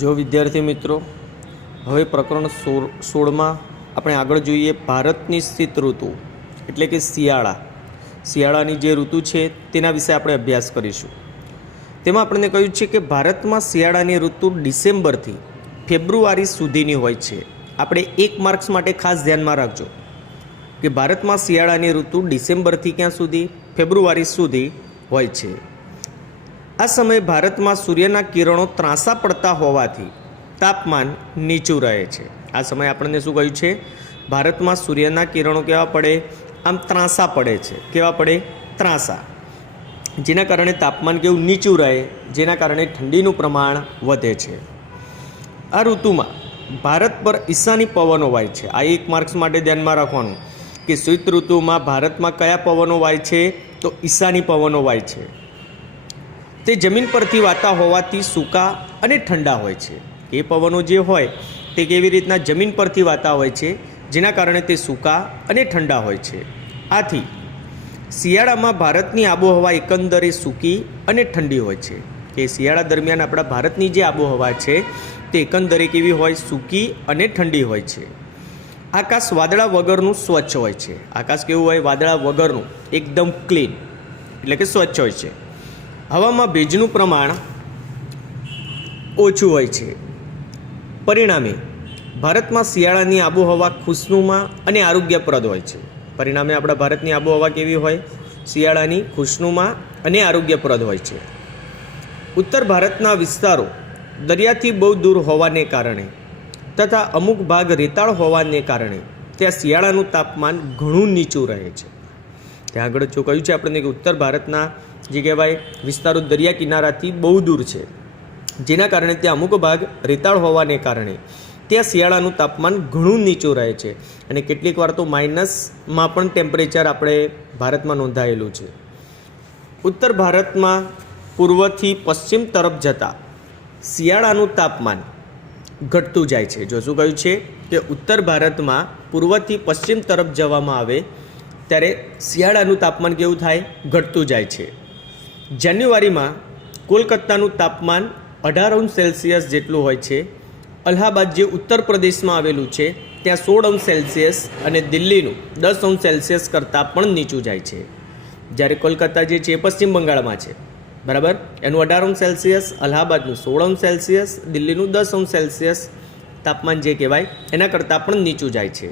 જો વિદ્યાર્થી મિત્રો, હવે પ્રકરણ 16માં આપણે આગળ જોઈએ ભારતની સ્થિત ઋતુ એટલે કે શિયાળાની જે ઋતુ છે તેના વિશે આપણે અભ્યાસ કરીશું. તેમાં આપણને કહ્યું છે કે ભારતમાં શિયાળાની ઋતુ ડિસેમ્બરથી ફેબ્રુઆરી સુધીની હોય છે. આપણે 1 માર્ક્સ માટે ખાસ ધ્યાનમાં રાખજો કે ભારતમાં શિયાળાની ઋતુ ડિસેમ્બરથી ક્યાં સુધી? ફેબ્રુઆરી સુધી હોય છે. આ સમયે ભારતમાં સૂર્યના કિરણો ત્રાંસા પડતા હોવાથી તાપમાન નીચું રહે છે. આ સમયે આપણને શું કહ્યું છે? ભારતમાં સૂર્યના કિરણો કેવા પડે? આમ ત્રાંસા પડે છે. કેવા પડે? ત્રાંસા. જેના કારણે તાપમાન કેવું? નીચું રહે, જેના કારણે ઠંડીનું પ્રમાણ વધે છે. આ ઋતુમાં ભારત પર ઈશાની પવનો વાય છે. આ 1 માર્ક્સ માટે ધ્યાનમાં રાખવાનું કે શીત ઋતુમાં ભારતમાં કયા પવનો વાય છે? તો ઈશાની પવનો વાય છે. તે જમીન પરથી વાતા હોવાથી સૂકા અને ઠંડા હોય છે. એ પવનો જે હોય તે કેવી રીતના? જમીન પરથી વાતા હોય છે, જેના કારણે તે સૂકા અને ઠંડા હોય છે. આથી શિયાળામાં ભારતની આબોહવા એકંદરે સૂકી અને ઠંડી હોય છે. કે શિયાળા દરમિયાન આપણા ભારતની જે આબોહવા છે તે એકંદરે કેવી હોય? સૂકી અને ઠંડી હોય છે. આકાશ વાદળા વગરનું સ્વચ્છ હોય છે. આકાશ કેવું હોય? વાદળા વગરનું, એકદમ ક્લીન એટલે કે સ્વચ્છ હોય છે. હવામાં ભેજનું પ્રમાણ ઓછું હોય છે. પરિણામે ભારતમાં શિયાળાની આબોહવા ખુશનુમા અને આરોગ્યપ્રદ હોય છે. પરિણામે આપણા ભારતની આબોહવા કેવી હોય? શિયાળાની ખુશનુમા અને આરોગ્યપ્રદ હોય છે. ઉત્તર ભારતના વિસ્તારો દરિયાથી બહુ દૂર હોવાને કારણે તથા અમુક ભાગ રેતાળ હોવાને કારણે ત્યાં શિયાળાનું તાપમાન ઘણું નીચું રહે છે. ત્યાં આગળ જો કહ્યું છે આપણને કે ઉત્તર ભારતના જે કહેવાય વિસ્તારો દરિયા કિનારાથી બહુ દૂર છે, જેના કારણે ત્યાં અમુક ભાગ રેતાળ હોવાને કારણે ત્યાં શિયાળાનું તાપમાન ઘણું નીચું રહે છે. અને કેટલીક વાર તો માઇનસમાં પણ ટેમ્પરેચર આપણે ભારતમાં નોંધાયેલું છે. ઉત્તર ભારતમાં પૂર્વથી પશ્ચિમ તરફ જતાં શિયાળાનું તાપમાન ઘટતું જાય છે. જો શું કહ્યું છે કે ઉત્તર ભારતમાં પૂર્વથી પશ્ચિમ તરફ જવામાં આવે ત્યારે શિયાળાનું તાપમાન કેવું થાય? ઘટતું જાય છે. જાન્યુઆરીમાં કોલકાતાનું તાપમાન 18° જેટલું હોય છે. અલ્હાબાદ જે ઉત્તર પ્રદેશમાં આવેલું છે ત્યાં 16° અને દિલ્હીનું 10° કરતાં પણ નીચું જાય છે. જ્યારે કોલકાતા જે છે એ પશ્ચિમ બંગાળમાં છે, બરાબર, એનું 18°, અલ્હાબાદનું 16°, દિલ્હીનું 10° તાપમાન જે કહેવાય એના કરતાં પણ નીચું જાય છે.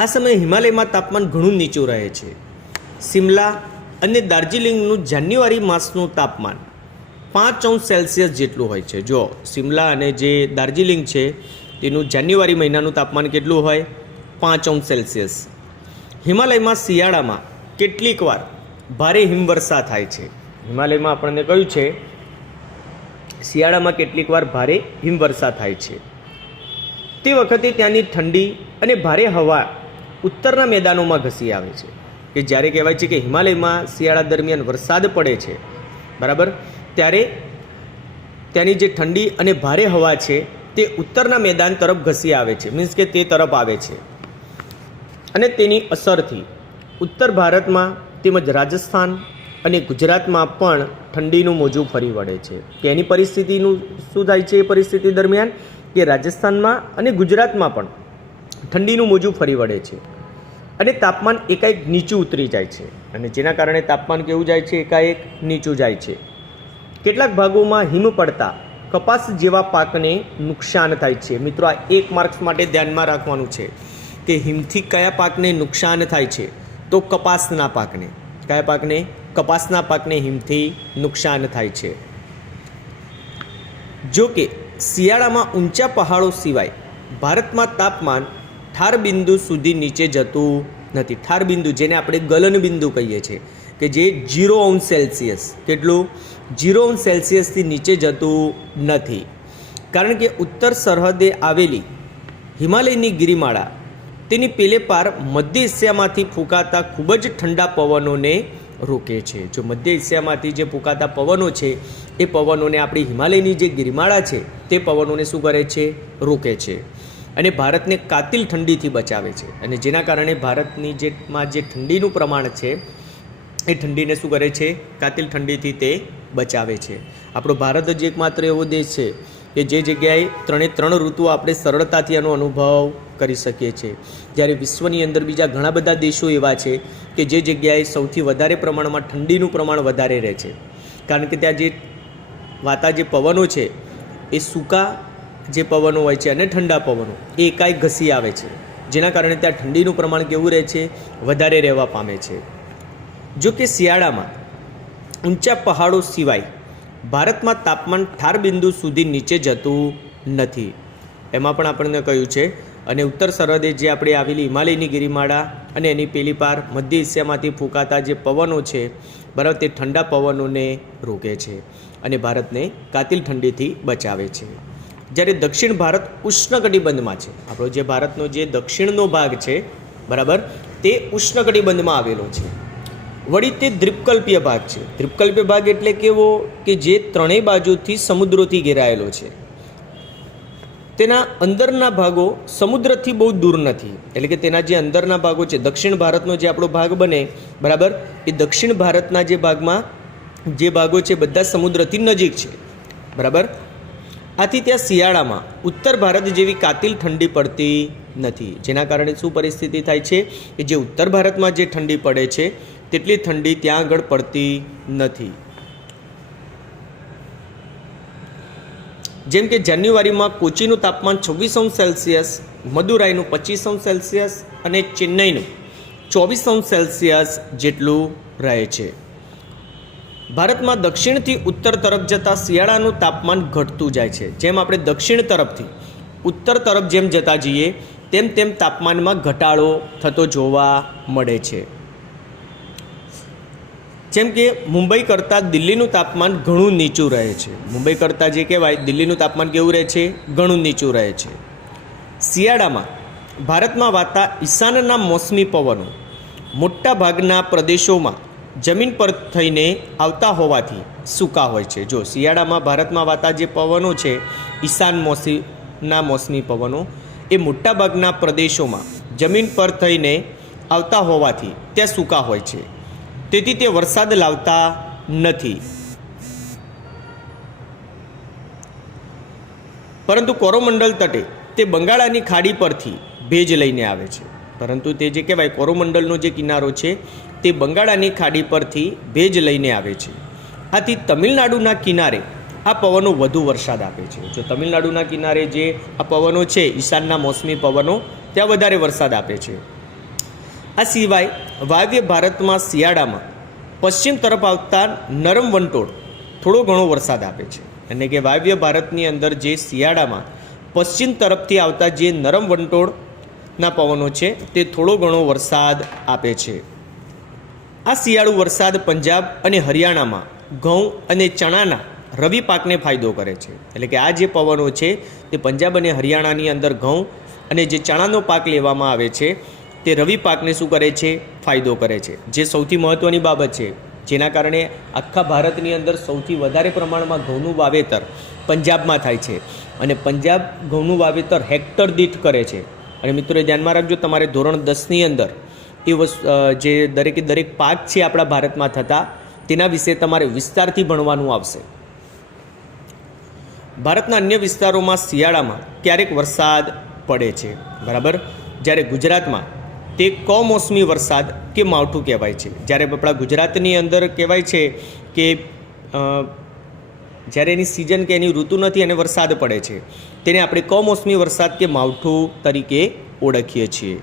આ સમયે હિમાલયમાં તાપમાન ઘણું નીચું રહે છે. સિમલા અને દાર્જિલિંગનું જાન્યુઆરી માસનું તાપમાન 5° જેટલું હોય છે. જો સિમલા અને જે દાર્જિલિંગ છે તેનું જાન્યુઆરી મહિનાનું તાપમાન કેટલું હોય? 5°. હિમાલયમાં શિયાળામાં કેટલીક વાર ભારે હિમવર્ષા થાય છે. હિમાલયમાં આપણને કહ્યું છે શિયાળામાં કેટલીક વાર ભારે હિમવર્ષા થાય છે. તે વખતે ત્યાંની ઠંડી અને ભારે હવા ઉત્તરના મેદાનોમાં ઘસી આવે છે. કે જ્યારે કહેવાય છે કે હિમાલયમાં શિયાળા દરમિયાન વરસાદ પડે છે, બરાબર, ત્યારે ત્યાંની જે ઠંડી અને ભારે હવા છે તે ઉત્તરના મેદાન તરફ ઘસી આવે છે, મીન્સ કે તે તરફ આવે છે. અને તેની અસરથી ઉત્તર ભારતમાં તેમજ રાજસ્થાન અને ગુજરાતમાં પણ ઠંડીનું મોજું ફરી વળે છે. કે એની પરિસ્થિતિનું શું થાય છે? એ પરિસ્થિતિ દરમિયાન કે રાજસ્થાનમાં અને ગુજરાતમાં પણ ઠંડીનું મોજું ફરી વળે છે અને તાપમાન એકાએક નીચું ઉતરી જાય છે. અને જેના કારણે તાપમાન કેવું જાય છે? એકાએક નીચું જાય છે. કેટલાક ભાગોમાં હિમ પડતા કપાસ જેવા પાકને નુકસાન થાય છે. મિત્રો, આ 1 માર્ક્સ માટે ધ્યાનમાં રાખવાનું છે કે હિમથી કયા પાકને નુકસાન થાય છે? તો કપાસના પાકને. કયા પાકને? કપાસના પાકને હિમથી નુકસાન થાય છે. જો કે શિયાળામાં ઊંચા પહાડો સિવાય ભારતમાં તાપમાન ઠાર બિંદુ સુધી નીચે જતું નથી. ઠાર બિંદુ જેને આપણે ગલન બિંદુ કહીએ છીએ કે જે 0°, કેટલું? 0°થી નીચે જતું નથી. કારણ કે ઉત્તર સરહદે આવેલી હિમાલયની ગિરિમાળા તેની પેલે પાર મધ્ય એશિયામાંથી ફૂંકાતા ખૂબ જ ઠંડા પવનોને રોકે છે. જો મધ્ય એશિયામાંથી જે ફૂંકાતા પવનો છે એ પવનોને આપણી હિમાલયની જે ગિરિમાળા છે તે પવનોને શું કરે છે? રોકે છે. અને ભારતને કાતિલ ઠંડીથી બચાવે છે. અને જેના કારણે ભારતની જે ઠંડીનું પ્રમાણ છે એ ઠંડીને શું કરે છે? કાતિલ ઠંડીથી તે બચાવે છે. આપણો ભારત જ એકમાત્ર એવો દેશ છે કે જે જગ્યાએ 3 ઋતુઓ આપણે સરળતાથી આનો અનુભવ કરી શકીએ છીએ. જ્યારે વિશ્વની અંદર બીજા ઘણા બધા દેશો એવા છે કે જે જગ્યાએ સૌથી વધારે પ્રમાણમાં ઠંડીનું પ્રમાણ વધારે રહે છે, કારણ કે ત્યાં જે પવનો છે એ સૂકા જે પવનો હોય છે અને ઠંડા પવનો એ એકાએક ઘસી આવે છે, જેના કારણે ત્યાં ઠંડીનું પ્રમાણ કેવું રહે છે, વધારે રહેવા પામે છે. જો કે શિયાળામાં ઊંચા પહાડો સિવાય ભારતમાં તાપમાન ઠાર બિંદુ સુધી નીચે જતું નથી, એમાં પણ આપણને કહ્યું છે. અને ઉત્તર સરહદે જે આપણે આવેલી હિમાલયની ગિરિમાળા અને એની પેલી પાર મધ્ય એશિયામાંથી ફૂંકાતા જે પવનો છે, બરાબર, તે ઠંડા પવનોને રોકે છે અને ભારતને કાતિલ ઠંડીથી બચાવે છે. જ્યારે દક્ષિણ ભારત ઉષ્ણકટિબંધમાં છે, આપણો જે ભારતનો જે દક્ષિણનો ભાગ છે, બરાબર, તે ઉષ્ણકટિબંધમાં આવેલો છે. વળી તે દ્વીપકલ્પીય ભાગ છે. દ્વીપકલ્પીય ભાગ એટલે કેવો કે જે 3 બાજુથી સમુદ્રોથી ઘેરાયેલો છે. તેના અંદરના ભાગો સમુદ્રથી બહુ દૂર નથી, એટલે કે તેના જે અંદરના ભાગો છે, દક્ષિણ ભારતનો જે આપણો ભાગ બને, બરાબર, એ દક્ષિણ ભારતના જે ભાગો છે બધા સમુદ્રથી નજીક છે, બરાબર. આથી ત્યાં શિયાળામાં ઉત્તર ભારત જેવી કાતિલ ઠંડી પડતી નથી, જેના કારણે શું પરિસ્થિતિ થાય છે કે જે ઉત્તર ભારતમાં જે ઠંડી પડે છે તેટલી ઠંડી ત્યાં આગળ પડતી નથી. જેમ કે જાન્યુઆરીમાં કોચીનું તાપમાન 26°C, મદુરાઈનું 25°C અને ચેન્નઈનું 24°C જેટલું રહે છે. ભારતમાં દક્ષિણથી ઉત્તર તરફ જતાં શિયાળાનું તાપમાન ઘટતું જાય છે. જેમ આપણે દક્ષિણ તરફથી ઉત્તર તરફ જેમ જતા જઈએ તેમ તેમ તાપમાનમાં ઘટાડો થતો જોવા મળે છે. જેમ કે મુંબઈ કરતાં દિલ્હીનું તાપમાન ઘણું નીચું રહે છે. મુંબઈ કરતાં જે કહેવાય દિલ્હીનું તાપમાન કેવું રહે છે, ઘણું નીચું રહે છે. શિયાળામાં ભારતમાં વાતા ઈશાનના મોસમી પવનો મોટા ભાગના પ્રદેશોમાં જમીન પર થઈને આવતા હોવાથી સૂકા હોય છે. જો શિયાળામાં ભારતમાં વાતા જે પવનો છે ઈશાનના મોસમી પવનો એ મોટાભાગના પ્રદેશોમાં જમીન પર થઈને આવતા હોવાથી ત્યાં સૂકા હોય છે, તેથી તે વરસાદ લાવતા નથી. પરંતુ કોરોમંડલ તટે તે બંગાળાની ખાડી પરથી ભેજ લઈને આવે છે. પરંતુ તે જે કહેવાય કોરોમંડલનો જે કિનારો છે તે બંગાળાની ખાડી પરથી ભેજ લઈને આવે છે. આથી તમિલનાડુના કિનારે આ પવનો વધુ વરસાદ આપે છે. જો તમિલનાડુના કિનારે જે આ પવનો છે ઈશાનના મોસમી પવનો ત્યાં વધારે વરસાદ આપે છે. આ સિવાય વાયવ્ય ભારતમાં શિયાળામાં પશ્ચિમ તરફ આવતા નરમ વંટોળ થોડો ઘણો વરસાદ આપે છે. એટલે કે વાયવ્ય ભારતની અંદર જે શિયાળામાં પશ્ચિમ તરફથી આવતા જે નરમ વંટોળના પવનો છે તે થોડો ઘણો વરસાદ આપે છે. આ શિયાળુ વરસાદ પંજાબ અને હરિયાણામાં ઘઉં અને ચણાના રવિ પાકને ફાયદો કરે છે. એટલે કે આ જે પવનો છે તે પંજાબ અને હરિયાણાની અંદર ઘઉં અને જે ચણાનો પાક લેવામાં આવે છે તે રવિ પાકને શું કરે છે, ફાયદો કરે છે. જે સૌથી મહત્ત્વની બાબત છે, જેના કારણે આખા ભારતની અંદર સૌથી વધારે પ્રમાણમાં ઘઉંનું વાવેતર પંજાબમાં થાય છે અને પંજાબ ઘઉંનું વાવેતર હેક્ટર દીઠ કરે છે. અને મિત્રો ધ્યાનમાં રાખજો, તમારે ધોરણ 10ની અંદર એ જે દરેક પાક છે આપણા ભારતમાં થતા તેના વિશે તમારે વિસ્તારથી ભણવાનું આવશે. ભારતના અન્ય વિસ્તારોમાં શિયાળામાં ક્યારેક વરસાદ પડે છે, બરાબર, જ્યારે ગુજરાતમાં તે કમોસમી વરસાદ કે માવઠું કહેવાય છે. જ્યારે આપણા ગુજરાતની અંદર કહેવાય છે કે જ્યારે એની સિઝન કે એની ઋતુ નથી અને વરસાદ પડે છે તેને આપણે કમોસમી વરસાદ કે માવઠું તરીકે ઓળખીએ છીએ.